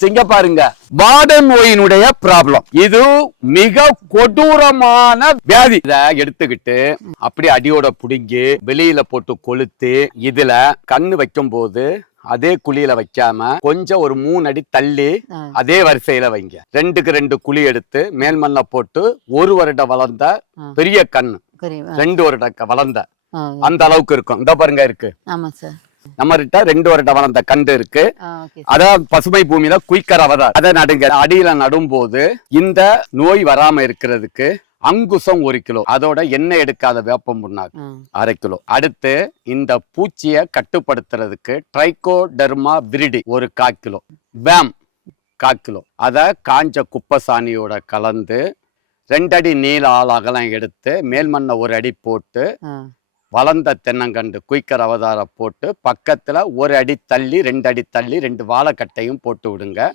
இங்க பாருங்க, வாட நோயினுடைய ப்ராப்ளம். இது மிக கொடூரமான வியாதி. இத எடுத்துக்கிட்டு அப்படி அடியோட புடுங்கி வெளியில போட்டு கொளுத்து, இதுல கண்ணு வைக்கும் போது அதே குழியில வைக்காம கொஞ்சம் ஒரு 3 அடி தள்ளி அதே வரிசையில வைங்க. 2க்கு 2 குழி எடுத்து மேல் மண்ணை போட்டு 1 வருடம் வளர்ந்த பெரிய கண்ணு, 2 வருடம் வளர்ந்த அந்த அளவுக்கு இருக்கும். இந்த பாருங்க இருக்கு. நம்ம கிட்ட 2 வருடம் வளர்ந்த கண்டு இருக்கு. அதான் பசுமை பூமியில குயிக்கர் அவதார். அதை நடுங்க. அடியில நடும்போது இந்த நோய் வராம இருக்கிறதுக்கு அங்குசம் 1 கிலோ, அதோட எண்ணெய் எடுக்காத வேப்பம் புண்ணாக்கு 1/2 கிலோ. அடுத்து இந்த பூச்சியை கட்டுப்படுத்துறதுக்கு ட்ரைகோடெர்மா விரிடி 1/4 கிலோ, வேம் 1/4 கிலோ. அத காஞ்ச குப்பை சாணியோட கலந்து 2 அடி நீள அகலம் எடுத்து மேல் மண்ணை 1 அடி போட்டு வளர்ந்த தென்னங்கண்டு குயிக்கர் அவதார போட்டு பக்கத்துல 1 அடி தள்ளி 2 அடி தள்ளி 2 வாழைக்கட்டையும் போட்டு விடுங்க.